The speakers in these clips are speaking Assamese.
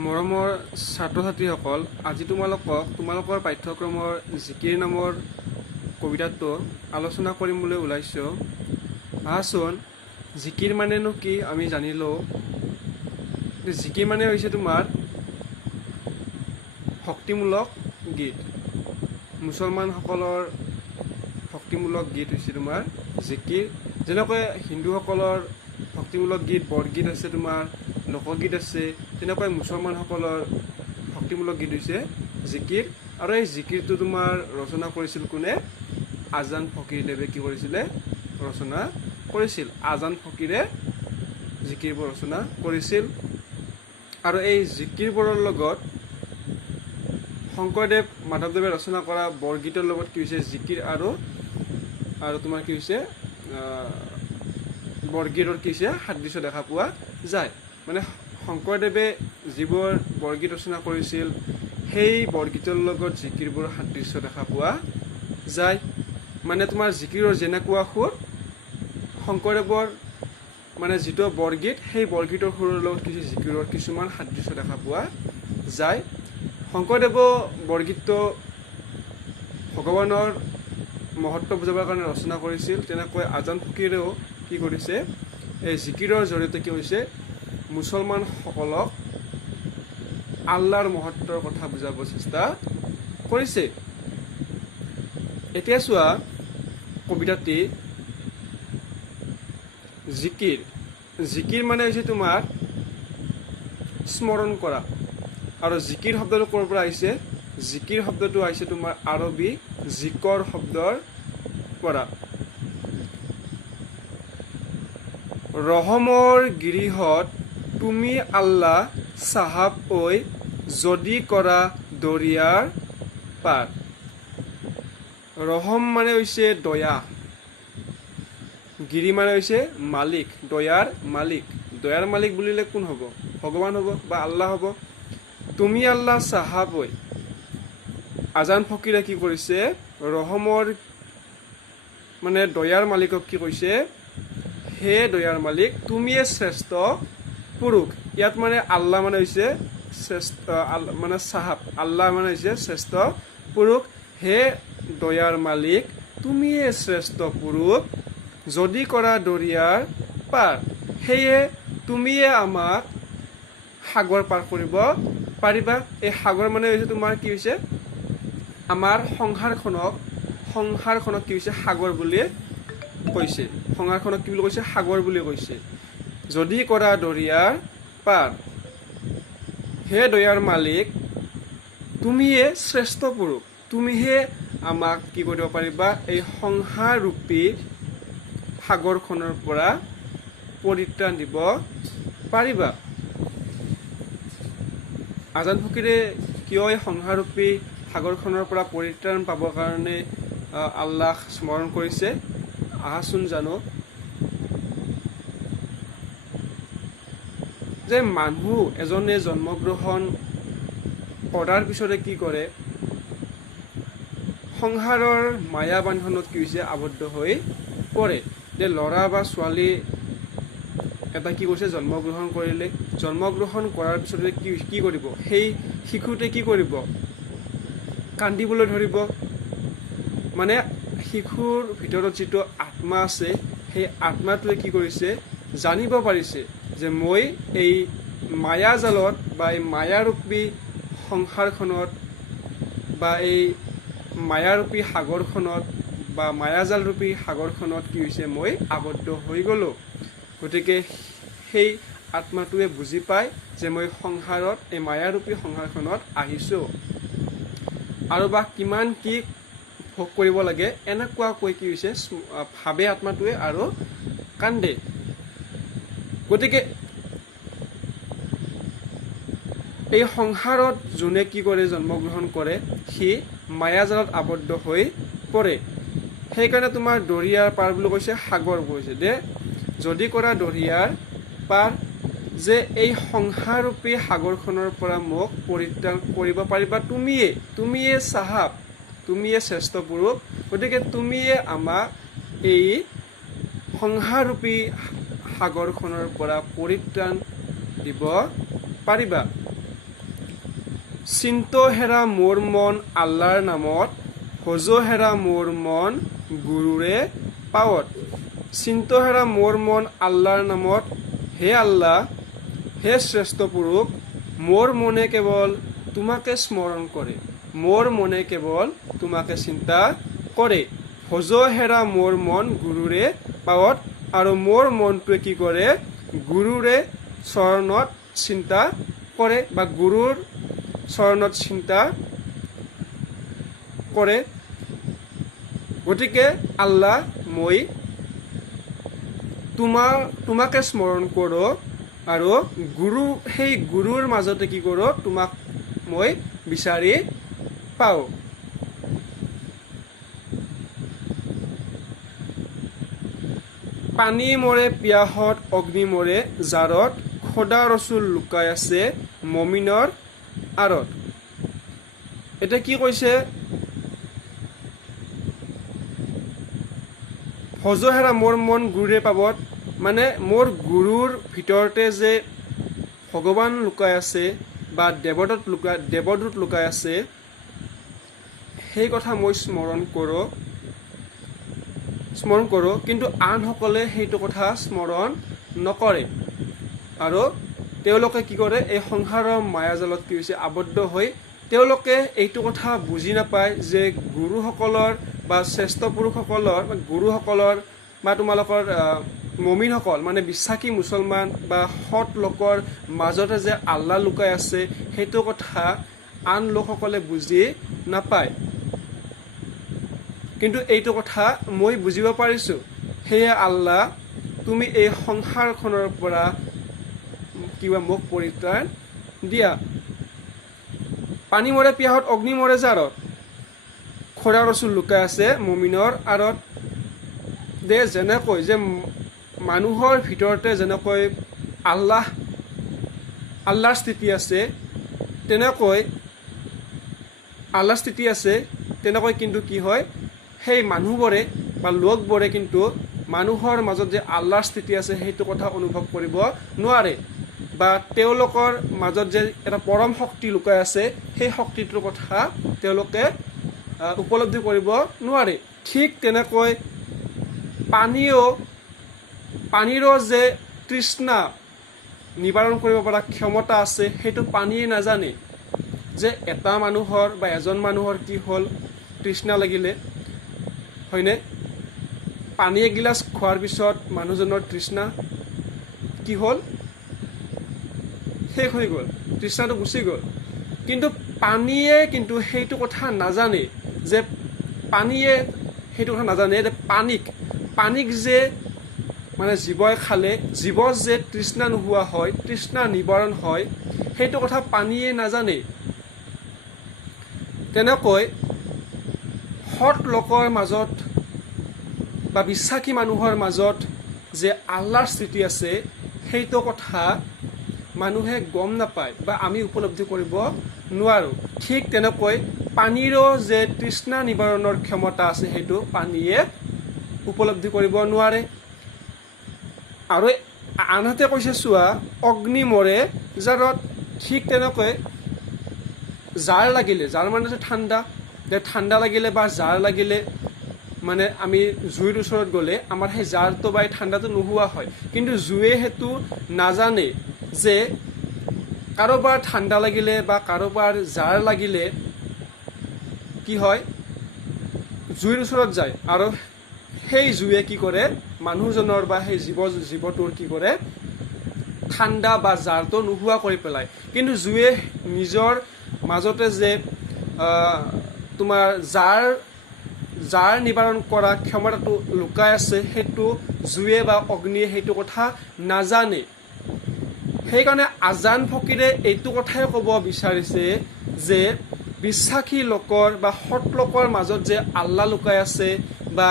মৰমৰ ছাত্ৰ ছাত্ৰীসকল, আজি তোমালোকৰ পাঠ্যক্ৰমৰ জিকিৰ নামৰ কবিতাটো আলোচনা কৰিম বুলি ওলাইছোঁ। আহাচোন, জিকিৰ মানেনো কি আমি জানি লওঁ। জিকিৰ মানে হৈছে তোমাৰ ভক্তিমূলক গীত। মুছলমানসকলৰ ভক্তিমূলক গীত হৈছে তোমাৰ জিকিৰ। যেনেকৈ হিন্দুসকলৰ ভক্তিমূলক গীত বৰগীত আছে, তোমাৰ লোকগীত আছে, তেনেকৈ মুছলমানসকলৰ ভক্তিমূলক গীত হৈছে জিকিৰ। আৰু এই জিকিৰটো তোমাৰ ৰচনা কৰিছিল কোনে? আজান ফকীৰদেৱে কি কৰিছিলে? ৰচনা কৰিছিল। আজান ফকীৰে জিকিৰবোৰ ৰচনা কৰিছিল। আৰু এই জিকিৰবোৰৰ লগত শংকৰদেৱ মাধৱদেৱে ৰচনা কৰা বৰগীতৰ লগত কি হৈছে? জিকিৰ আৰু তোমাৰ কি হৈছে? বৰগীতৰ কি হৈছে? সাদৃশ্য দেখা পোৱা যায়। মানে শংকৰদেৱে যিবোৰ বৰগীত ৰচনা কৰিছিল সেই বৰগীতৰ লগত জিকিৰবোৰ সাদৃশ্য দেখা পোৱা যায়। মানে তোমাৰ জিকিৰৰ যেনেকুৱা সুৰ, শংকৰদেৱৰ মানে যিটো বৰগীত সেই বৰগীতৰ সুৰৰ লগত কিছু জিকিৰৰ কিছুমান সাদৃশ্য দেখা পোৱা যায়। শংকৰদেৱে বৰগীতটো ভগৱানৰ মহত্ব বুজাবৰ কাৰণে ৰচনা কৰিছিল। তেনেকৈ আজান ফকীৰেও কি কৰিছে? এই জিকিৰৰ জৰিয়তে কি হৈছে? মুছলমানসকলক আল্লাহৰ মহত্বৰ কথা বুজাব চেষ্টা কৰিছে। এতিয়া চোৱা কবিতাটি, জিকিৰ। জিকিৰ মানে হৈছে তোমাৰ স্মৰণ কৰা। আৰু জিকিৰ শব্দটো ক'ৰ পৰা আহিছে? জিকিৰ শব্দটো আহিছে তোমাৰ আৰবী জিকৰ শব্দৰ পৰা। ৰহমৰ গিৰিহত তুমি আল্লাহ চাহাব ঐ, যদি কৰা দৰিয়াৰ পাৰ। ৰহম মানে হৈছে দয়া, গিৰি মানে হৈছে মালিক, দয়াৰ মালিক। দয়াৰ মালিক বুলিলে কোন হ'ব? ভগৱান হ'ব বা আল্লাহ হ'ব। তুমি আল্লাহ চাহাব ঐ। আজান ফকীৰে কি কৰিছে? ৰহমৰ মানে দয়াৰ মালিকক কি কৈছে? হে দয়াৰ মালিক, তুমিয়ে শ্ৰেষ্ঠ পুৰুষ। ইয়াত মানে আল্লাহ মানে হৈছে শ্ৰেষ্ঠ, মানে চাহাব, আল্লাহ মানে হৈছে শ্ৰেষ্ঠ পুৰুষ। হে দয়াৰ মালিক, তুমিয়ে শ্ৰেষ্ঠ পুৰুষ, যদি কৰা দৰিয়াৰ পাৰ। সেয়ে তুমিয়ে আমাক সাগৰ পাৰ কৰিব পাৰিবা। এই সাগৰ মানে হৈছে তোমাৰ কি হৈছে? আমাৰ সংসাৰখনক কি হৈছে? সাগৰ বুলি কৈছে। সংসাৰখনক কি বুলি কৈছে? সাগৰ বুলি কৈছে। যদি কৰা দৰিয়াৰ পাৰ। হে দয়াৰ মালিক, তুমিয়ে শ্ৰেষ্ঠ পুৰুষ, তুমিহে আমাক কি কৰিব পাৰিবা? এই সংসাৰৰূপী সাগৰখনৰ পৰা পৰিত্ৰাণ দিব পাৰিবা। আজান ফকীৰে কিয় এই সংসাৰৰূপী সাগৰখনৰ পৰা পৰিত্ৰাণ পাবৰ কাৰণে আল্লাহ স্মৰণ কৰিছে? আহাচোন জানো। যে মানুহ এজনে জন্মগ্ৰহণ কৰাৰ পিছতে কি কৰে? সংসাৰৰ মায়া বান্ধনত কি হৈছে? আবদ্ধ হৈ পৰে। যে ল'ৰা বা ছোৱালী এটা কি কৰিছে? জন্মগ্ৰহণ কৰিলে। জন্মগ্ৰহণ কৰাৰ পিছতে কি কৰিব? সেই শিশুটোৱে কি কৰিব? কান্দিবলৈ ধৰিব। মানে শিশুৰ ভিতৰত যিটো আত্মা আছে, সেই আত্মাটোৱে কি কৰিছে? জানিব পাৰিছে যে মই এই মায়াজালত বা এই মায়াৰূপী সংসাৰখনত বা এই মায়াৰূপী সাগৰখনত বা মায়াজালৰূপী সাগৰখনত কি হৈছে? মই আবদ্ধ হৈ গ'লোঁ। গতিকে সেই আত্মাটোৱে বুজি পায় যে মই সংসাৰত, এই মায়াৰূপী সংসাৰখনত আহিছোঁ আৰু বা কিমান কি ভোগ কৰিব লাগে, এনেকুৱাকৈ কি হৈছে? ভাবে আত্মাটোৱে আৰু কান্দে। গতিকে এই সংসাৰত যোনে কি কৰে? জন্মগ্ৰহণ কৰে, সি মায়াজালত আবদ্ধ হৈ পৰে। সেইকাৰণে তোমাৰ দৰিয়াৰ পাৰ বুলি কৈছে, সাগৰ কৈছে। যে যদি কৰা দৰিয়াৰ পাৰ, যে এই সংসাৰৰূপী সাগৰখনৰ পৰা মোক পৰিত্ৰাণ কৰিব পাৰিবা তুমিয়ে চাহাব, তুমিয়ে শ্ৰেষ্ঠ পুৰুষ। গতিকে তুমিয়ে আমাক এই সংসাৰৰূপী সাগৰখনৰ পৰা পৰিত্ৰাণ দিব পাৰিবা। চিন্ত হেৰা মোৰ মন আল্লাৰ নামত, ভজ হেৰা মোৰ মন গুৰুৰে পাৱত। চিন্ত হেৰা মোৰ মন আল্লাৰ নামত, হে আল্লাহ, হে শ্ৰেষ্ঠ পুৰুষ, মোৰ মনে কেৱল তোমাকে স্মৰণ কৰে, মোৰ মনে কেৱল তোমাকে চিন্তা কৰে। ভজ হেৰা মোৰ মন গুৰুৰে পাৱত, আৰু মোৰ মনটোৱে কি কৰে, গুৰুৰে চৰণত চিন্তা কৰে বা গুৰুৰ চৰণত চিন্তা কৰে। গতিকে আল্লাহ, মই তোমাকে স্মৰণ কৰোঁ আৰু সেই গুৰুৰ মাজতে কি কৰোঁ, তোমাক মই বিচাৰি পাওঁ। পানী মৰে পিয়াহত অগ্নি মৰে জাৰত, খোদা ৰচুল লুকাই আছে মমিনৰ আঁৰত। এতিয়া কি কৈছে, ভজ হেৰা মোৰ মন গুৰুৰে পাৱত, মানে মোৰ গুৰুৰ ভিতৰতে যে ভগৱান লুকাই আছে বা দেৱদূত লুকাই আছে, সেই কথা মই স্মৰণ কৰোঁ, কিন্তু আনসকলে সেইটো কথা স্মৰণ নকৰে। আৰু তেওঁলোকে কি কৰে, এই সংসাৰৰ মায়াজালত কি হৈছে, আবদ্ধ হৈ তেওঁলোকে এইটো কথা বুজি নাপায় যে গুৰুসকলৰ বা শ্ৰেষ্ঠ পুৰুষসকলৰ বা গুৰুসকলৰ বা তোমালোকৰ মমিনসকল মানে বিশ্বাসী মুছলমান বা সৎ লোকৰ মাজতে যে আল্লাহ লুকাই আছে, সেইটো কথা আন লোকসকলে বুজি নাপায়। কিন্তু এইটো কথা মই বুজিব পাৰিছোঁ। সেয়ে আল্লাহ, তুমি এই সংসাৰখনৰ পৰা মোক পৰিত্ৰাণ দিয়া। পানী মৰে পিয়াহত অগ্নি মৰে জাৰত, খোদা ৰচুল লুকাই আছে মুমিনৰ আঁৰত। যেনেকৈ যে মানুহৰ ভিতৰতে যেনেকৈ আল্লাহৰ স্থিতি আছে, তেনেকৈ কিন্তু কি হয়, সেই মানুহবোৰে বা লোকবোৰে কিন্তু মানুহৰ মাজত যে আল্লাহৰ স্থিতি আছে সেইটো কথা অনুভৱ কৰিব নোৱাৰে, বা তেওঁলোকৰ মাজত যে এটা পৰম শক্তি লুকাই আছে সেই শক্তিটোৰ কথা তেওঁলোকে উপলব্ধি কৰিব নোৱাৰে। ঠিক তেনেকৈ পানীৰো যে তৃষ্ণা নিবাৰণ কৰিব পৰা ক্ষমতা আছে, সেইটো পানীয়ে নাজানে যে এটা মানুহৰ বা এজন মানুহৰ কি হ'ল, তৃষ্ণা লাগিলে, হয়নে? পানী এগিলাচ খোৱাৰ পিছত মানুহজনৰ তৃষ্ণা কি হ'ল, শেষ হৈ গ'ল, তৃষ্ণাটো গুচি গ'ল। কিন্তু পানীয়ে কিন্তু সেইটো কথা নাজানে যে পানীক যে মানে জীৱই খালে জীৱৰ যে তৃষ্ণা নোহোৱা হয়, তৃষ্ণা নিবাৰণ হয়, সেইটো কথা পানীয়ে নাজানে। তেনেকৈ সৎ লোকৰ মাজত বা বিশ্বাসী মানুহৰ মাজত যে আল্লাহৰ স্থিতি আছে, সেইটো কথা মানুহে গম নাপায় বা আমি উপলব্ধি কৰিব নোৱাৰোঁ। ঠিক তেনেকৈ পানীৰো যে তৃষ্ণা নিবাৰণৰ ক্ষমতা আছে, সেইটো পানীয়ে উপলব্ধি কৰিব নোৱাৰে। আৰু আনহাতে কৈছে চোৱা, অগ্নি মৰে জাৰত, ঠিক তেনেকৈ জাৰ মানে ঠাণ্ডা লাগিলে বা জাৰ লাগিলে মানে আমি জুইৰ ওচৰত গ'লে আমাৰ সেই জাৰটো বা ঠাণ্ডাটো নোহোৱা হয়। কিন্তু জুয়ে সেইটো নাজানে যে কাৰোবাৰ ঠাণ্ডা লাগিলে বা কাৰোবাৰ জাৰ লাগিলে কি হয়, জুইৰ ওচৰত যায় আৰু সেই জুয়ে কি কৰে, মানুহজনৰ বা সেই জীৱটোৰ কি কৰে, ঠাণ্ডা বা জাৰটো নোহোৱা কৰি পেলায়। কিন্তু জুয়ে নিজৰ মাজতে যে তোমাৰ জাৰ নিবাৰণ কৰা ক্ষমতাটো লুকাই আছে, সেইটো জুয়ে বা অগ্নিয়ে সেইটো কথা নাজানে। সেইকাৰণে আজান ফকীৰে এইটো কথাই ক'ব বিচাৰিছে যে বিশ্বাসী লোকৰ বা সৎ লোকৰ মাজত যে আল্লাহ লুকাই আছে বা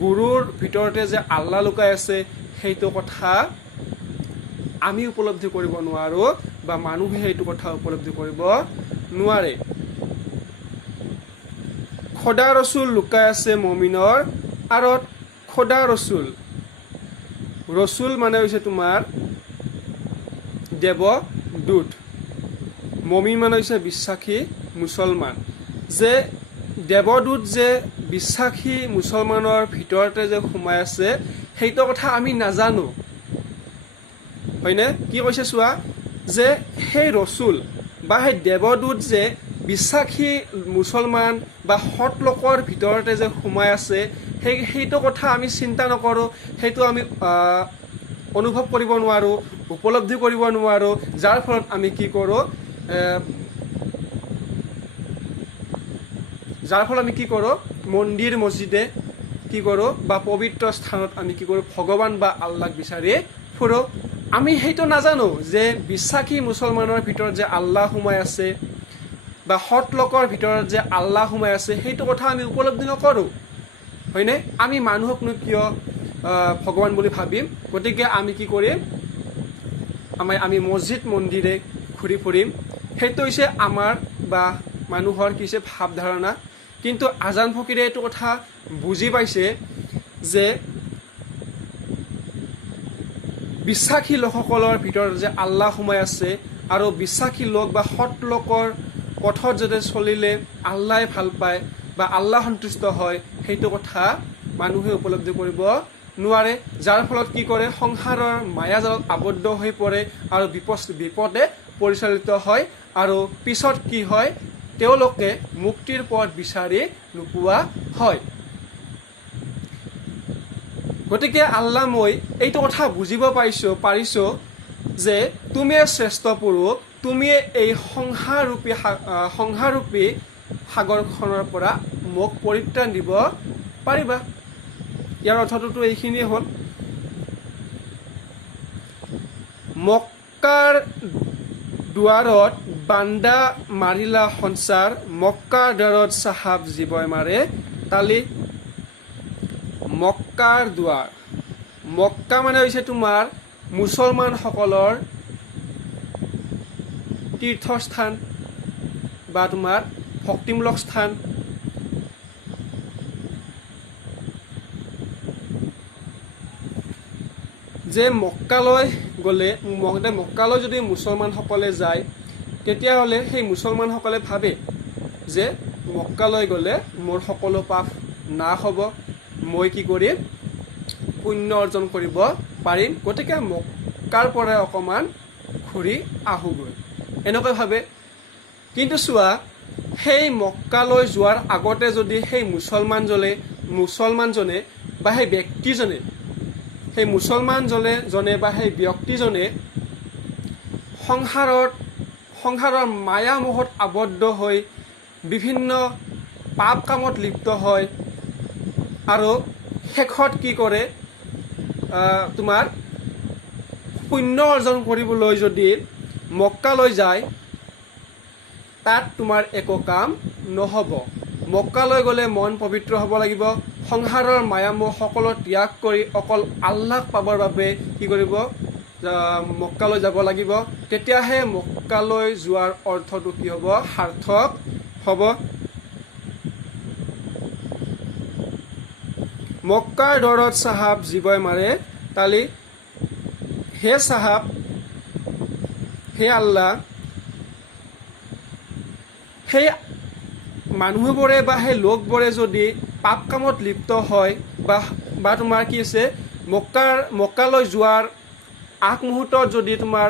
গুৰুৰ ভিতৰতে যে আল্লাহ লুকাই আছে, সেইটো কথা আমি উপলব্ধি কৰিব নোৱাৰোঁ বা মানুহে সেইটো কথা উপলব্ধি কৰিব নোৱাৰে। খোদা ৰচুল লুকাই আছে মমিনৰ আঁৰত। খোদা ৰচুল মানে হৈছে তোমাৰ দেৱদূত, মমিন মানে হৈছে বিশ্বাসী মুছলমান। যে দেৱদূত যে বিশ্বাসী মুছলমানৰ ভিতৰতে যে সোমাই আছে সেইটো কথা আমি নাজানো, হয়নে? কি কৈছে চোৱা, যে সেই ৰচুল বা সেই দেৱদূত যে বিশ্বাসী মুছলমান বা সৎ লোকৰ ভিতৰতে যে সোমাই আছে সেইটো কথা আমি চিন্তা নকৰোঁ, সেইটো আমি অনুভৱ কৰিব নোৱাৰোঁ, উপলব্ধি কৰিব নোৱাৰোঁ। যাৰ ফলত আমি কি কৰোঁ, মন্দিৰ মছজিদে কি কৰোঁ বা পবিত্ৰ স্থানত আমি কি কৰোঁ, ভগৱান বা আল্লাহক বিচাৰি ফুৰোঁ। আমি সেইটো নাজানো যে বিশ্বাসী মুছলমানৰ ভিতৰত যে আল্লাহ সোমাই আছে বা সৎ লোকৰ ভিতৰত যে আল্লাহ সোমাই আছে সেইটো কথা আমি উপলব্ধি নকৰোঁ, হয়নে? আমি মানুহকনো কিয় ভগৱান বুলি ভাবিম? গতিকে আমি কি কৰিম, আমি মছজিদ মন্দিৰে ঘূৰি ফুৰিম। সেইটো হৈছে আমাৰ বা মানুহৰ কি হৈছে ভাৱ ধাৰণা। কিন্তু আজান ফকীৰে এইটো কথা বুজি পাইছে যে বিশ্বাসী লোকসকলৰ ভিতৰত যে আল্লাহ সোমাই আছে আৰু বিশ্বাসী লোক বা সৎ লোকৰ পথত যাতে চলিলে আল্লাই ভাল পায় বা আল্লাহ সন্তুষ্ট হয় সেইটো কথা মানুহে উপলব্ধি কৰিব নোৱাৰে। যাৰ ফলত কি কৰে, সংসাৰৰ মায়াজালত আবদ্ধ হৈ পৰে আৰু বিপদে পৰিচালিত হয় আৰু পিছত কি হয়, তেওঁলোকে মুক্তিৰ পথ বিচাৰি নোপোৱা হয়। গতিকে আল্লাহ মই এইটো কথা বুজিব পাৰিছোঁ যে তুমিয়ে শ্ৰেষ্ঠ পুৰুষ, তুমিয়ে এই সংসাৰৰূপী সাগৰখনৰ পৰা মোক পৰিত্ৰাণ দিব পাৰিবা। ইয়াৰ অৰ্থটোতো এইখিনিয়ে হ'ল। মক্কাৰ দুৱাৰত বান্দা মাৰিলা সঞ্চাৰ, মক্কাৰ দুৱাৰত চাহাব জীৱই মাৰে তালি। মক্কাৰ দুৱাৰ, মক্কা মানে হৈছে তোমাৰ মুছলমানসকলৰ তীৰ্থস্থান বা তোমাৰ ভক্তিমূলক স্থান। যে মক্কালৈ গ'লে, মক্কালৈ যদি মুছলমানসকলে যায় তেতিয়াহ'লে সেই মুছলমানসকলে ভাবে যে মক্কালৈ গ'লে মোৰ সকলো পাপ নাশ হ'ব, মই কি কৰিম, পুণ্য অৰ্জন কৰিব পাৰিম, গতিকে মক্কাৰ পৰাই অকণমান ঘূৰি আহোঁগৈ, এনেকৈ ভাবে। কিন্তু চোৱা, সেই মক্কালৈ যোৱাৰ আগতে যদি সেই মুছলমানজনে বা সেই ব্যক্তিজনে বা সেই ব্যক্তিজনে সংসাৰৰ মায়ামোহত আবদ্ধ হৈ বিভিন্ন পাপ কামত লিপ্ত হয় আৰু শেষত কি কৰে, তোমাৰ পুণ্য অৰ্জন কৰিবলৈ যদি মক্কালৈ যায়, তাত তোমাৰ একো কাম নহ'ব। মক্কালৈ গ'লে মন পবিত্ৰ হ'ব লাগিব, সংসাৰৰ মায়ামোহ সকলো ত্যাগ কৰি অকল আল্লাহক পাবৰ বাবে কি কৰিব, মক্কালৈ যাব লাগিব। তেতিয়াহে মক্কালৈ যোৱাৰ অৰ্থটো কি হ'ব, সাৰ্থক হ'ব। মক্কাৰ দৰত চাহাব জীৱই মাৰে তালি। হে চাহাব, হে আল্লাহ, সেই মানুহবোৰে বা সেই লোকবোৰে যদি পাপ কামত লিপ্ত হয় বা তোমাৰ কি আছে, মক্কালৈ যোৱাৰ আগমুহূৰ্তত যদি তোমাৰ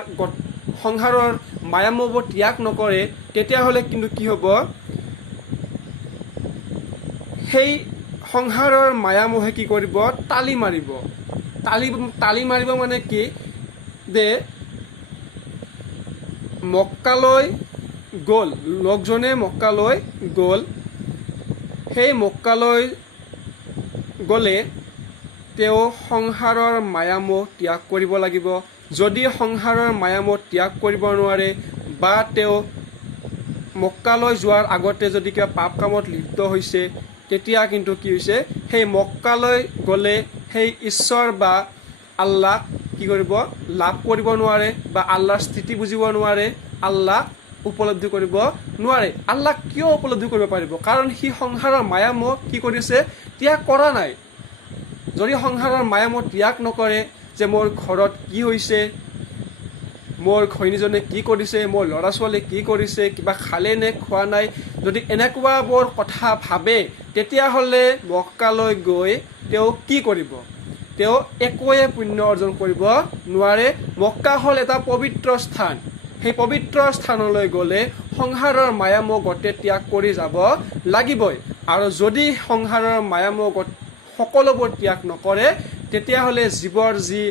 সংসাৰৰ মায়ামোহবোৰ ত্যাগ নকৰে, তেতিয়াহ'লে কিন্তু কি হ'ব, সেই সংসাৰৰ মায়ামোহে কি কৰিব, তালি মাৰিব মানে কি, যে মক্কালৈ গ'ল, লোকজনে মক্কালৈ গ'ল, সেই মক্কালৈ গ'লে তেওঁ সংসাৰৰ মায়ামোহ ত্যাগ কৰিব লাগিব। যদি সংসাৰৰ মায়ামোহ ত্যাগ কৰিব নোৱাৰে বা তেওঁ মক্কালৈ যোৱাৰ আগতে যদি কিবা পাপ কামত লিপ্ত হৈছে, তেতিয়া কিন্তু কি হৈছে, সেই মক্কালৈ গ'লে সেই ঈশ্বৰ বা আল্লাহ কি কৰিব, লাভ কৰিব নোৱাৰে বা আল্লাহৰ স্থিতি বুজিব নোৱাৰে, আল্লাহ উপলব্ধি কৰিব নোৱাৰে। আল্লাহ কিয় উপলব্ধি কৰিব পাৰিব? কাৰণ সি সংসাৰৰ মায়ামোহ কি কৰিছে, ত্যাগ কৰা নাই। যদি সংসাৰৰ মায়ামোহ ত্যাগ নকৰে, যে মোৰ ঘৰত কি হৈছে, মোৰ ঘৈণীজনে কি কৰিছে, মোৰ ল'ৰা ছোৱালী কি কৰিছে, কিবা খালে নে খোৱা নাই, যদি এনেকুৱাবোৰ কথা ভাবে তেতিয়াহ'লে মক্কালৈ গৈ তেওঁ কি কৰিব? তেওঁ একোৱে পুণ্য অৰ্জন কৰিব নোৱাৰে। মক্কা হ'ল এটা পবিত্ৰ স্থান। সেই পবিত্ৰ স্থানলৈ গ'লে সংসাৰৰ মায়ামোহ গোটেই ত্যাগ কৰি যাব লাগিবই। আৰু যদি সংসাৰৰ মায়ামোহ সকলোবোৰ ত্যাগ নকৰে তেতিয়াহ'লে জীৱৰ যি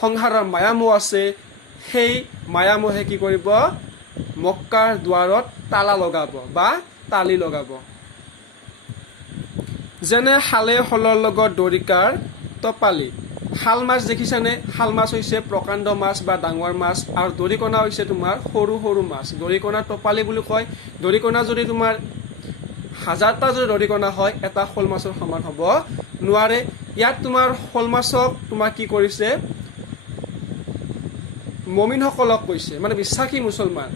সংসাৰৰ মায়ামোহ আছে সেই মায়ামোহে কি কৰিব? মক্কাৰ দুৱাৰত তালা লগাব বা তালি লগাব। যেনে শালে শলৰ লগত দৰিকাৰ টপালি। শাল মাছ দেখিছানে? শাল মাছ হৈছে প্ৰকাণ্ড মাছ বা ডাঙৰ মাছ, আৰু দৰিকণা হৈছে তোমাৰ সৰু সৰু মাছ। দৰিকণা টপালি বুলি কয়। দৰিকণা যদি তোমাৰ 1000টা যদি দৰিকণা হয় এটা শ'ল মাছৰ সমান হ'ব নোৱাৰে। ইয়াত তোমাৰ শ'ল মাছক তোমাৰ কি কৰিছে? মমিনসকলক কৈছে, মানে বিশ্বাসী মুছলমান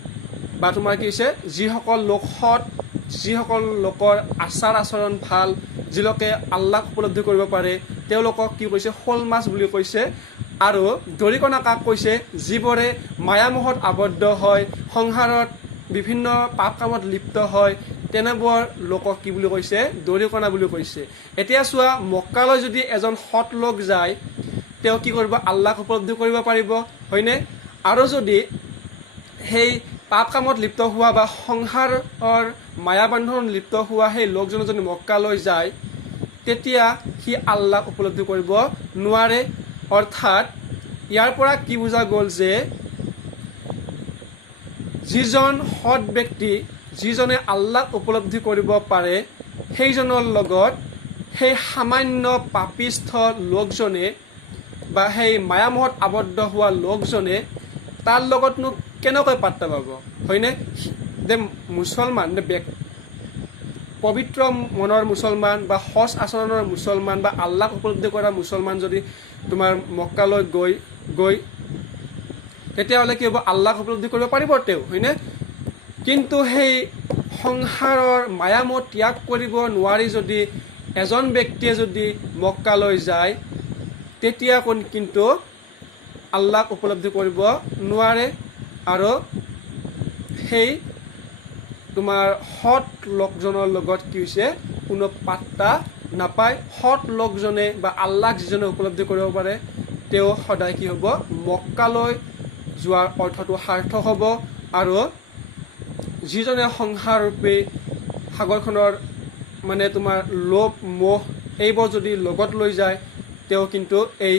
বা তোমাৰ কি হৈছে যিসকল লোক সৎ, যিসকল লোকৰ আচাৰ আচৰণ ভাল, যি লোকে আল্লাহক উপলব্ধি কৰিব পাৰে তেওঁলোকক কি কৈছে? শ'ল মাছ বুলি কৈছে। আৰু দৰিকণা কাক কৈছে? যিবোৰে মায়ামোহত আবদ্ধ হয়, সংসাৰত বিভিন্ন পাপ কামত লিপ্ত হয়, তেনেবোৰ লোকক কি বুলি কৈছে? দৰিকণা বুলি কৈছে। এতিয়া চোৱা, মক্কালৈ যদি এজন সৎ লোক যায় তেওঁ কি কৰিব? আল্লাহক উপলব্ধি কৰিব পাৰিব, হয়নে? আৰু যদি সেই পাপ কামত লিপ্ত হোৱা বা সংসাৰৰ মায়াবান্ধনত লিপ্ত হোৱা সেই লোকজনে যদি মক্কালৈ যায় তেতিয়া সি আল্লাহক উপলব্ধি কৰিব নোৱাৰে। অৰ্থাৎ ইয়াৰ পৰা কি বুজা গ'ল যে যিজন সৎ ব্যক্তি, যিজনে আল্লাহক উপলব্ধি কৰিব পাৰে, সেইজনৰ লগত সেই সামান্য পাপিষ্ঠ লোকজনে বা সেই মায়ামোহত আবদ্ধ হোৱা লোকজনে তাৰ লগতনো কেনেকৈ পাত্তা পাব, হয়নে? যে মুছলমান, পবিত্ৰ মনৰ মুছলমান বা সৎ আচৰণৰ মুছলমান বা আল্লাহক উপলব্ধি কৰা মুছলমান যদি তোমাৰ মক্কালৈ গৈ তেতিয়াহ'লে কি হ'ব? আল্লাহক উপলব্ধি কৰিব পাৰিব তেওঁ, হয়নে? কিন্তু সেই সংসাৰৰ মায়ামোহ ত্যাগ কৰিব নোৱাৰি যদি এজন ব্যক্তিয়ে যদি মক্কালৈ যায় তেতিয়া কিন্তু আল্লাহক উপলব্ধি কৰিব নোৱাৰে। আৰু সেই তোমাৰ সৎ লোকজনৰ লগত কি হৈছে? কোনো পাত্তা নাপায়। সৎ লোকজনে বা আল্লাহক যিজনে উপলব্ধি কৰিব পাৰে তেওঁ সদায় কি হ'ব? মক্কালৈ যোৱাৰ অৰ্থটো সাৰ্থক হ'ব। আৰু যিজনে সংসাৰৰূপী সাগৰখনৰ মানে তোমাৰ লোভ মোহ এইবোৰ যদি লগত লৈ যায় তেওঁ কিন্তু এই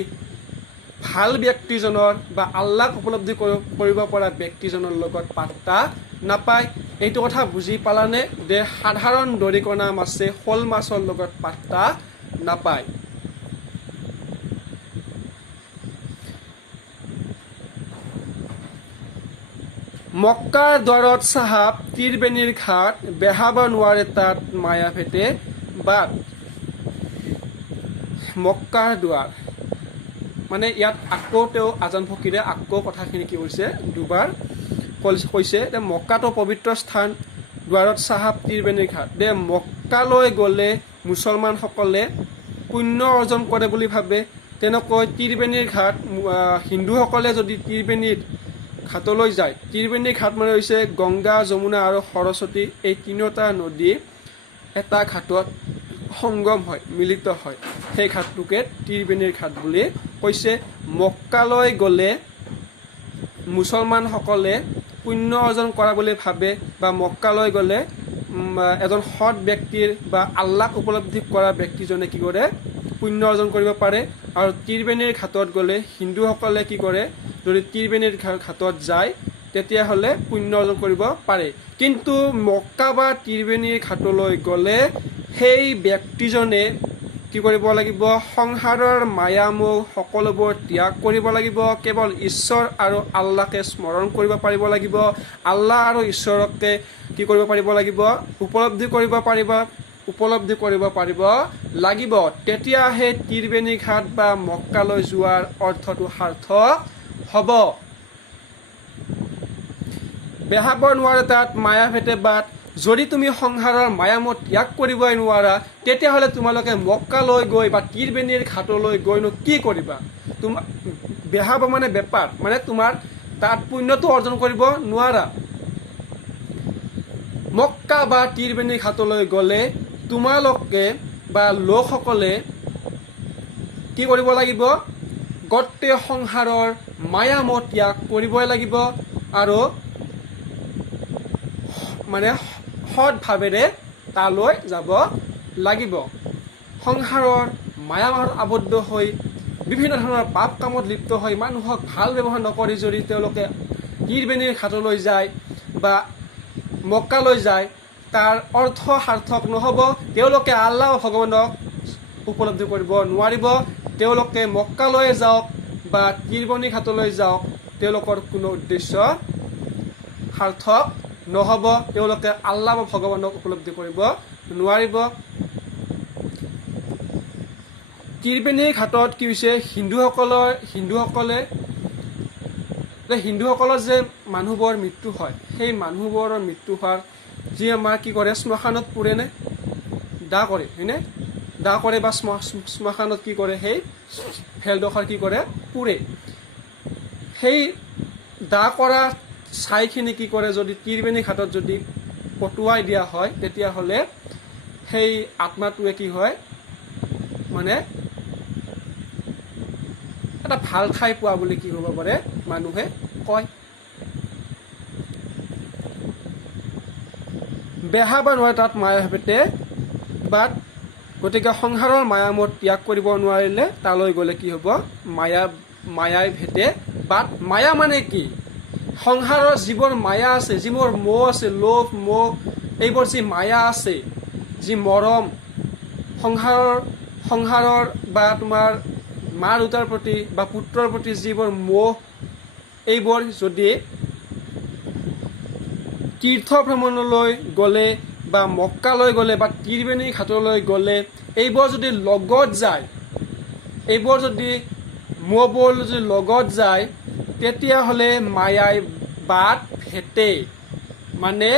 ভাল ব্যক্তিজনৰ বা আল্লাহক উপলব্ধি কৰিব পৰা ব্যক্তিজনৰ লগত পাত্তা নাপায়। এইটো কথা বুজি পালানে যে সাধাৰণ দৰিকণা মাছে শ'ল মাছৰ লগত পাত্তা নাপায়। মক্কাৰ দ্বাৰত চাহাব তীৰবেণীৰ ঘাট, বেহাব নোৱাৰে তাত মায়া ভেটে বাট। মক্কাৰ দুৱাৰ মানে ইয়াত আকৌ তেওঁ আজান ফকীৰে আকৌ কথাখিনি কি কৰিছে? দুবাৰ কৈছে যে মক্কাটো পবিত্ৰ স্থান, দুৱাৰত চাহাব তীৰবেণীৰ ঘাট। যে মক্কালৈ গ'লে মুছলমানসকলে পুণ্য অৰ্জন কৰে বুলি ভাবে, তেনেকৈ তীৰবেণীৰ ঘাট, হিন্দুসকলে যদি তীৰবেণীৰ ঘাটলৈ যায়, তীৰবেণীৰ ঘাট মানে হৈছে গংগা, যমুনা আৰু সৰস্বতী এই তিনিওটা নদী এটা ঘাটত সংগম হয়, মিলিত হয়, সেই ঘাটটোকে তীৰবেণীৰ ঘাট বুলি কৈছে। মক্কালৈ গ'লে মুছলমানসকলে পুণ্য অৰ্জন কৰা বুলি ভাবে বা মক্কালৈ গ'লে এজন সৎ ব্যক্তিৰ বা আল্লাহক উপলব্ধি কৰা ব্যক্তিজনে কি কৰে? পুণ্য অৰ্জন কৰিব পাৰে। আৰু তীৰবেণীৰ ঘাটত গ'লে হিন্দুসকলে কি কৰে? যদি তীৰবেণীৰ ঘাটত যায় তেতিয়াহ'লে পুণ্য অৰ্জন কৰিব পাৰে। কিন্তু মক্কা বা তীৰবেণীৰ ঘাটলৈ গ'লে সেই ব্যক্তিজনে কি কৰিব লাগিব? সংসাৰৰ মায়ামোহ সকলোবোৰ ত্যাগ কৰিব লাগিব। কেৱল ঈশ্বৰ আৰু আল্লাহকে স্মৰণ কৰিব পাৰিব লাগিব। আল্লাহ আৰু ঈশ্বৰকে কি কৰিব পাৰিব লাগিব? উপলব্ধি কৰিব পাৰিব লাগিব। তেতিয়াহে তীৰবেণী ঘাট বা মক্কালৈ যোৱাৰ অৰ্থটো সাৰ্থক হ'ব। বেহাব নোৱাৰে তাত মায়া ভেটে বাট। যদি তুমি সংসাৰৰ মায়ামোহ ত্যাগ কৰিবই নোৱাৰা তেতিয়াহ'লে তোমালোকে মক্কালৈ গৈ বা তীৰবেণীৰ ঘাটলৈ গৈনো কি কৰিবা? বেহাব মানে বেপাৰ, মানে তোমাৰ তাত পুণ্যটো অৰ্জন কৰিব নোৱাৰা। মক্কা বা ত্ৰিবেণী ঘাটলৈ গ'লে তোমালোকে বা লোকসকলে কি কৰিব লাগিব? গোটেই সংসাৰৰ মায়ামত ত্যাগ কৰিবই লাগিব আৰু মানে সৎভাৱেৰে তালৈ যাব লাগিব। সংসাৰৰ মায়ামাহত আবদ্ধ হৈ বিভিন্ন ধৰণৰ পাপ কামত লিপ্ত হৈ মানুহক ভাল ব্যৱহাৰ নকৰি যদি তেওঁলোকে ত্ৰিবেণীৰ ঘাটলৈ যায় বা মক্কালৈ যায়, তাৰ অৰ্থ সাৰ্থক নহ'ব। তেওঁলোকে আল্লাহ ভগৱানক উপলব্ধি কৰিব নোৱাৰিব। তেওঁলোকে মক্কালৈ যাওক বা ত্ৰিবেণী ঘাটলৈ যাওক, তেওঁলোকৰ কোনো উদ্দেশ্য সাৰ্থক নহ'ব। তেওঁলোকে আল্লাহ বা ভগৱানক উপলব্ধি কৰিব নোৱাৰিব। ত্ৰিবেণী ঘাটত কি হৈছে, হিন্দুসকলৰ যে মানুহবোৰৰ মৃত্যু হয়, সেই মানুহবোৰৰ মৃত্যু হোৱাৰ যি আমাৰ কি কৰে, শ্মশানত পুৰেনে? দাহ কৰে, হয়নে? দাহ কৰে বা শ্মশানত কি কৰে, সেই ভেলডোখৰ কি কৰে, পুৰে। সেই দাহ কৰা ছাইখিনি কি কৰে, যদি ত্ৰিবেণী ঘাটত যদি পটুৱাই দিয়া হয়, তেতিয়াহ'লে সেই আত্মাটোৱে কি হয়, মানে এটা ভাল ঠাই পোৱা বুলি কি ক'ব পাৰে, মানুহে কয়। বেহা বা নোৱাৰে তাত মায়া ভেটে বাট। গতিকে সংসাৰৰ মায়ামত ত্যাগ কৰিব নোৱাৰিলে তালৈ গ'লে কি হ'ব? মায়াই ভেটে বাট। মায়া মানে কি? সংসাৰৰ যিবোৰ মায়া আছে, যিবোৰ মোহ আছে, লোভ মোহ, এইবোৰ যি মায়া আছে, যি মৰম, সংসাৰৰ বা তোমাৰ মা দেউতাৰ প্ৰতি বা পুত্ৰৰ প্ৰতি যিবোৰ মোহ, এইবোৰ যদি তীৰ্থ ভ্ৰমণলৈ গ'লে বা মক্কালৈ গ'লে বা ত্ৰিবেণী ঘাটলৈ গ'লে এইবোৰ যদি লগত যায়, এইবোৰ যদি মোহবোৰ যদি লগত যায়, তেতিয়াহ'লে মায়াই বাট ভেটে। মানে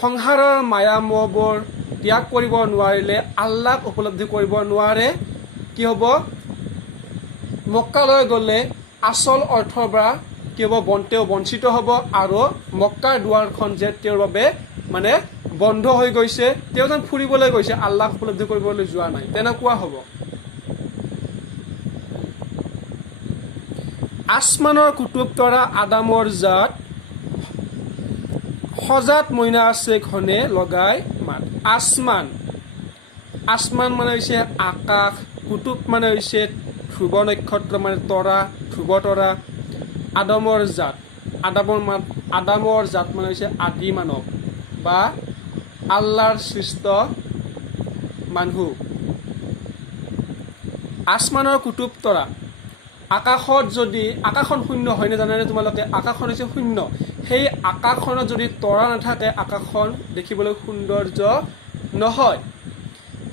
সংসাৰৰ মায়া মোহবোৰ ত্যাগ কৰিব নোৱাৰিলে, আল্লাহক উপলব্ধি কৰিব নোৱাৰে, কি হ'ব? মক্কালৈ গ'লে আচল অৰ্থৰ পৰা কি হ'ব? তেওঁ বঞ্চিত হ'ব আৰু মক্কাৰ দুৱাৰখন যে তেওঁৰ বাবে মানে বন্ধ হৈ গৈছে, তেওঁ যেন ফুৰিবলৈ গৈছে, আল্লাহক উপলব্ধি কৰিবলৈ যোৱা নাই, তেনেকুৱা হ'ব। আসমানৰ কুতুব তৰা আদামৰ জাত, সজাত মইনা আছে ঘনে লগাই মাত। আসমান মানে হৈছে আকাশ, কুতুব মানে হৈছে ধ্ৰুৱ নক্ষত্ৰ, মানে তৰা, ধ্ৰুৱ তৰা। আদমৰ জাত মানে হৈছে আদি মানৱ বা আল্লাহৰ সৃষ্ট মানুহ। আসমানৰ কুতুব তৰা, আকাশত যদি, আকাশখন শূন্য হয়নে জানানে তোমালোকে? আকাশখন হৈছে শূন্য। সেই আকাশখনত যদি তৰা নাথাকে, আকাশখন দেখিবলৈ সৌন্দৰ্য নহয়,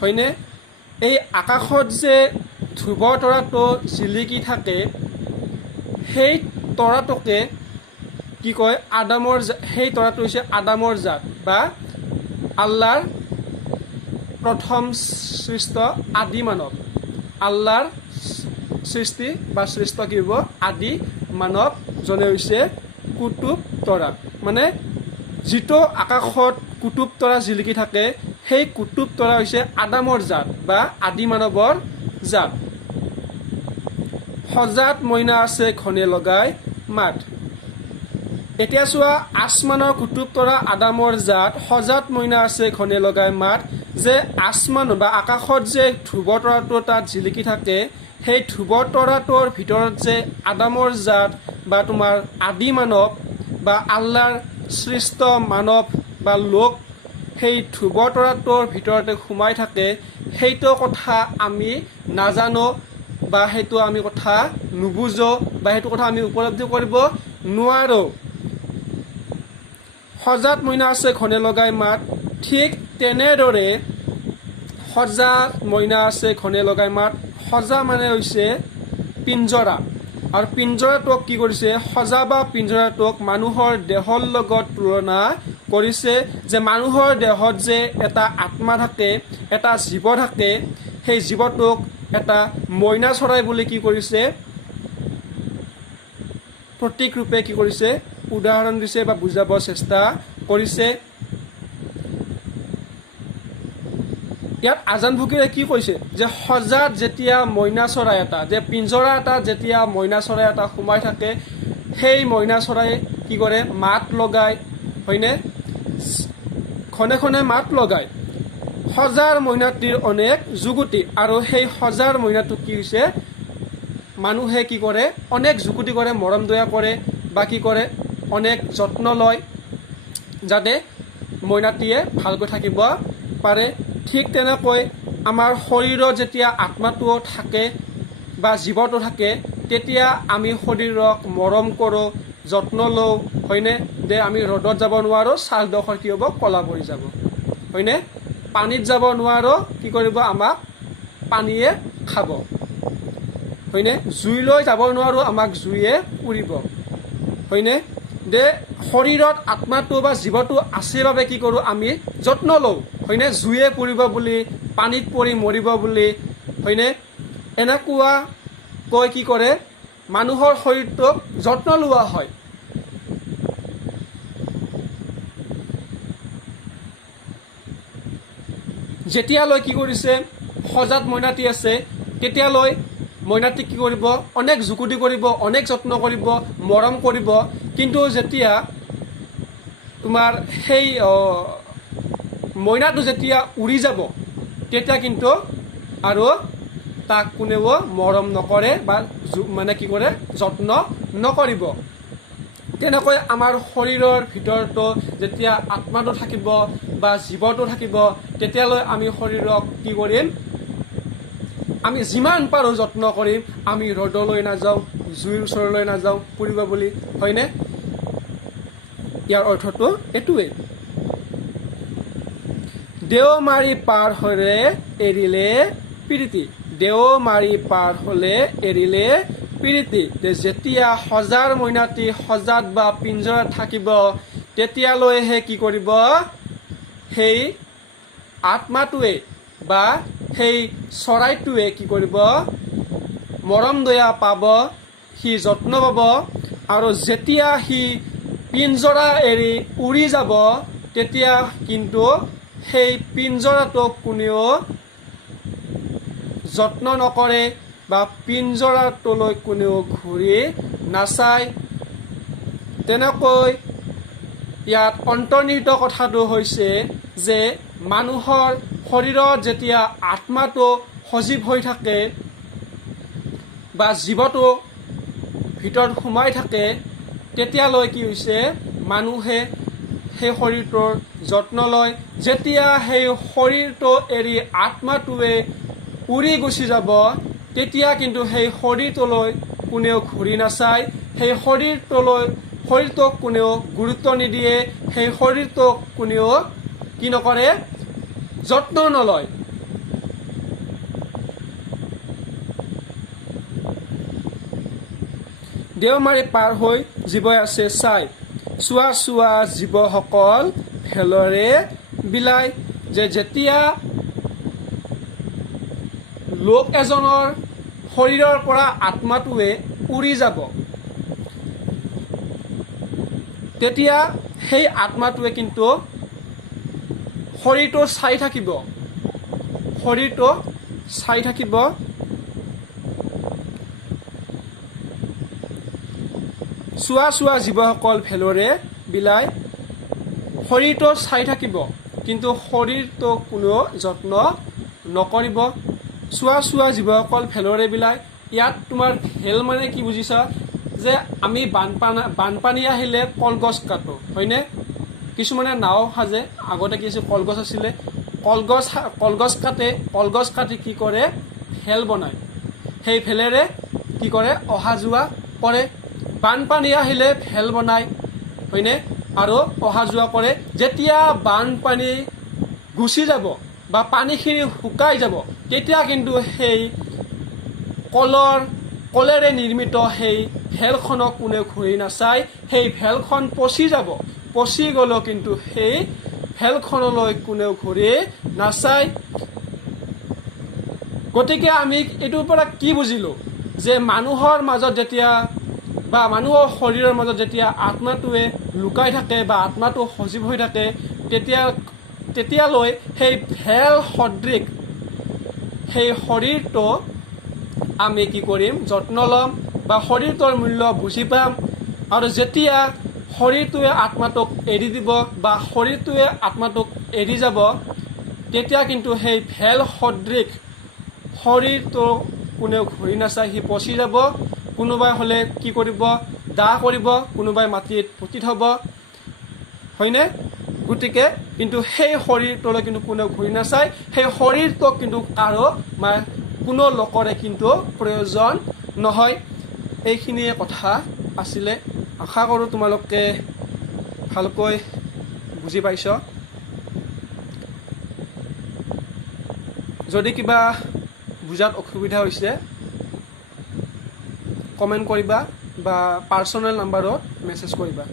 হয়নে? এই আকাশত যে ধ্ৰুৱ তৰাটো জিলিকি থাকে, সেই তৰাটোকে কি কয়? সেই তৰাটো হৈছে আদামৰ জাত বা আল্লাহৰ প্ৰথম সৃষ্ট আদি মানৱ। আল্লাহৰ সৃষ্টি বা সৃষ্ট কি হ'ব? আদি মানৱজনে হৈছে কুতুব তৰা। মানে যিটো আকাশত কুতুব তৰা জিলিকি থাকে, সেই কুতুব তৰা হৈছে আদামৰ জাত বা আদি মানৱৰ জাত। সজাত মইনা আছে ঘনে লগাই মাত। এতিয়া চোৱা, আসমানৰ কুতুব তৰা আদামৰ জাত, সজাত মইনা আছে ঘনে লগাই মাত। যে আসমান বা আকাশত যে ধ্ৰুৱ তৰাটো তাত জিলিকি থাকে, সেই ধ্ৰুৱ তৰাটোৰ ভিতৰত যে আদামৰ জাত বা তোমাৰ আদি মানৱ বা আল্লাহৰ সৃষ্ট মানৱ বা লোক সেই ধ্ৰুৱ তৰাটোৰ ভিতৰতে সোমাই থাকে, সেইটো কথা আমি নাজানো বা সেইটো আমি কথা নুবুজো বা সেইটো কথা আমি উপলব্ধি কৰিব নোৱাৰোঁ। সজাত মইনা আছে ঘনে লগাই মাত, ঠিক তেনেদৰে সজাত মইনা আছে ঘনে লগাই মাত। সজা মানে হৈছে পিঞ্জৰা, আৰু পিঞ্জৰাটোক কি কৰিছে? সজা বা পিঞ্জৰাটোক মানুহৰ দেহৰ লগত তুলনা কৰিছে, যে মানুহৰ দেহত যে এটা আত্মা থাকে, এটা জীৱ থাকে, সেই জীৱটোক এটা মইনা চৰাই বুলি কি কৰিছে? প্ৰতীক ৰূপে কি কৰিছে উদাহৰণ দিছে বা বুজাব চেষ্টা কৰিছে। ইয়াত আজান ফকীৰে কি কৈছে যে সজাত যেতিয়া মইনা চৰাই এটা যে পিঞ্জৰা এটা যেতিয়া মইনা চৰাই এটা সোমাই থাকে সেই মইনা চৰাই কি কৰে মাত লগায় হয়নে খনে খনে মাত লগায় সজাৰ মইনাটিৰ অনেক যুগুটি আৰু সেই সজাৰ মইনাটো কি হৈছে মানুহে কি কৰে অনেক যুগুটি কৰে মৰম দয়া কৰে বা কি কৰে অনেক যত্ন লয় যাতে মইনাটিয়ে ভালকৈ থাকিব পাৰে। ঠিক তেনেকৈ আমাৰ শৰীৰত যেতিয়া আত্মাটো থাকে বা জীৱটো থাকে তেতিয়া আমি শৰীৰক মৰম কৰোঁ যত্ন লওঁ হয়নে যে আমি ৰ'দত যাব নোৱাৰোঁ ছালডোখৰ কি হ'ব ক'লা পৰি যাব হয়নে পানীত যাব নোৱাৰোঁ কি কৰিব আমাক পানীয়ে খাব হয়নে জুইলৈ যাব নোৱাৰোঁ আমাক জুইয়ে পুৰিব হয়নে যে শৰীৰত আত্মাটো বা জীৱটো আছে বাবে কি কৰোঁ আমি যত্ন লওঁ হয়নে জুইয়ে পুৰিব বুলি পানীত পৰি মৰিব বুলি হয়নে এনেকুৱা কৈ কি কৰে মানুহৰ শৰীৰটোক যত্ন লোৱা হয়। যেতিয়ালৈ কি কৰিছে সজাত মইনাটি আছে তেতিয়ালৈ মইনাটিক কি কৰিব অনেক যুগুটি কৰিব অনেক যত্ন কৰিব মৰম কৰিব কিন্তু যেতিয়া তোমাৰ সেই মইনাটো যেতিয়া উৰি যাব তেতিয়া কিন্তু আৰু তাক কোনেও মৰম নকৰে বা মানে কি কৰে যত্ন নকৰিব। তেনেকৈ আমাৰ শৰীৰৰ ভিতৰতো যেতিয়া আত্মাটো থাকিব বা জীৱটো থাকিব তেতিয়ালৈ আমি শৰীৰক কি কৰিম আমি যিমান পাৰোঁ যত্ন কৰিম আমি ৰ'দলৈ নাযাওঁ জুইৰ ওচৰলৈ নাযাওঁ পুৰিব বুলি হয়নে ইয়াৰ অৰ্থটো এইটোৱেই। দেওমাৰি পাৰ হ'লে এৰিলে প্ৰীতি দেওমাৰি পাৰ হ'লে এৰিলে প্ৰীতি যেতিয়া সজাৰ মইনাটি সজাত বা পিঞ্জৰাত থাকিব তেতিয়ালৈহে কি কৰিব সেই আত্মাটোৱে বা সেই চৰাইটোৱে কি কৰিব মৰম দয়া পাব সি যত্ন পাব আৰু যেতিয়া সি পিঞ্জৰা এৰি উৰি যাব তেতিয়া কিন্তু সেই পিঞ্জৰাটোক কোনেও যত্ন নকৰে বা পিঞ্জৰাটোলৈ কোনেও ঘূৰি নাচায়। তেনেকৈ ইয়াত অন্তৰ্নিহিত কথাটো হৈছে যে মানুহৰ শৰীৰত যেতিয়া আত্মাটো সজীৱ হৈ থাকে বা জীৱটো ভিতৰত সোমাই থাকে তেতিয়ালৈ কি হৈছে মানুহে সেই শৰীৰটোৰ যত্ন লয়। যেতিয়া সেই শৰীৰটো এৰি আত্মাটোৱে উৰি গুচি যাব তেতিয়া কিন্তু সেই শৰীৰটোলৈ কোনেও ঘূৰি নাচায় সেই শৰীৰটোক কোনেও গুৰুত্ব নিদিয়ে সেই শৰীৰটোক কোনেও কি নকৰে যত্ন নলয়। দেওমাৰি পাৰ হৈ জীৱই আছে চাই চোৱা চোৱা জীৱসকল ভেলৰে বিলাই যে যেতিয়া লোক এজনৰ শৰীৰৰ পৰা আত্মাটোৱে উৰি যাব তেতিয়া সেই আত্মাটোৱে কিন্তু শৰীৰটো চাই থাকিব চোৱা চোৱা জীৱসকল ভেলৰে বিলাই শৰীৰটো চাই থাকিব কিন্তু শৰীৰটো কোনেও যত্ন নকৰিব। চোৱা চোৱা জীৱসকল ভেলৰে বিলাই ইয়াত তোমাৰ ভেল মানে কি বুজিছা যে আমি বানপানী আহিলে কলগছ কাটো হয়নে কিছুমানে নাও সাজে আগতে কি আছিল কলগছ আছিলে কলগছ কাটি কি কৰে ভেল বনায় সেই ভেলেৰে কি কৰে অহা যোৱা কৰে বানপানী আহিলে ভেল বনায় হয়নে আৰু অহা যোৱা কৰে। যেতিয়া বানপানী গুচি যাব বা পানীখিনি শুকাই যাব তেতিয়া কিন্তু সেই কলেৰে নিৰ্মিত সেই ভেলখনক কোনে ঘূৰি নাচায় সেই ভেলখন পচি গ'লেও কিন্তু সেই ভেলখনলৈ কোনেও ঘূৰি নাচায়। গতিকে আমি এইটোৰ পৰা কি বুজিলোঁ যে মানুহৰ মাজত যেতিয়া বা মানুহৰ শৰীৰৰ মাজত যেতিয়া আত্মাটোৱে লুকাই থাকে বা আত্মাটো সজীৱ হৈ থাকে তেতিয়ালৈ সেই ভেল সদৃশ সেই শৰীৰটো আমি কি কৰিম যত্ন ল'ম বা শৰীৰটোৰ মূল্য বুজি পাম আৰু যেতিয়া শৰীৰটোৱে আত্মাটোক এৰি দিব বা শৰীৰটোৱে আত্মাটোক এৰি যাব তেতিয়া কিন্তু সেই ভেল সদৃশ শৰীৰটো কোনেও ঘূৰি নাচায় সি পচি যাব কোনোবাই হ'লে কি কৰিব দাহ কৰিব কোনোবাই মাটিত পুতি থ'ব হয়নে গতিকে কিন্তু সেই শৰীৰটোলৈ কিন্তু কোনেও ঘূৰি নাচায় সেই শৰীৰটোক কিন্তু কাৰো কোনো লোকৰে কিন্তু প্ৰয়োজন নহয় এইখিনিয়ে কথা আছিলে আশা কৰোঁ তোমালোকে ভালকৈ বুজি পাইছ যদি কিবা বুজাত অসুবিধা হৈছে কমেণ্ট কৰিবা বা পাৰ্চনেল নাম্বাৰত মেছেজ কৰিবা